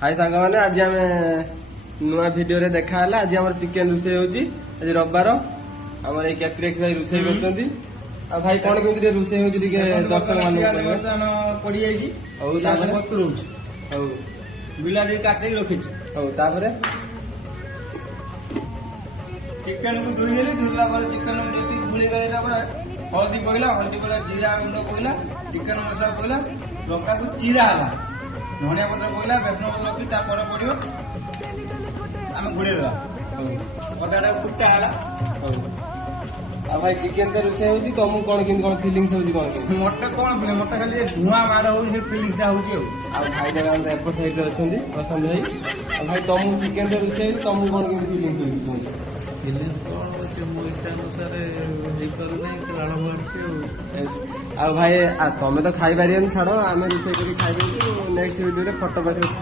हाय सांग मैंने आज आम नुआ भिडियो रे देखा है आज आम चिकेन रोषे होची आज रविवार आम ये कैप्रिक्स भाई रोषे कर भाई कौन केमती रोषे होची दर्शक मान पड़ी जाइए बिलाड़ी काटे रखी चिकेन को धोईदेली धोला चिकेन भूली गला हल्दी पड़ा हल्दी पड़ा जीरा गुंड पड़ा चिकेन मसला पड़ा लंका को चिरा है धनिया पत्र पड़ा बेसन पत्र रखी पड़ो आम घोड़े देवा अदा फुटा है भाई चिकेन तो रोषे होची तुमको कौन केमती कौन फिलिंग्स होची कौन मटे कौन मटे खाली धुआं माड़ हो फिलिंग्स होची भाई जगह एपट साइड अच्छा प्रशांत भाई भाई तुमको चिकेन तो रोषे होची तुमको कौन केमती फिलिंग्स होची फिलिंग्स कौन अच्छे मो इच्छा अनुसार लाड़ बाहर भाई तुम्हें तो खाई पार छाड़ आम रोषे कर खाई नेक्स्ट वीडियो फोटो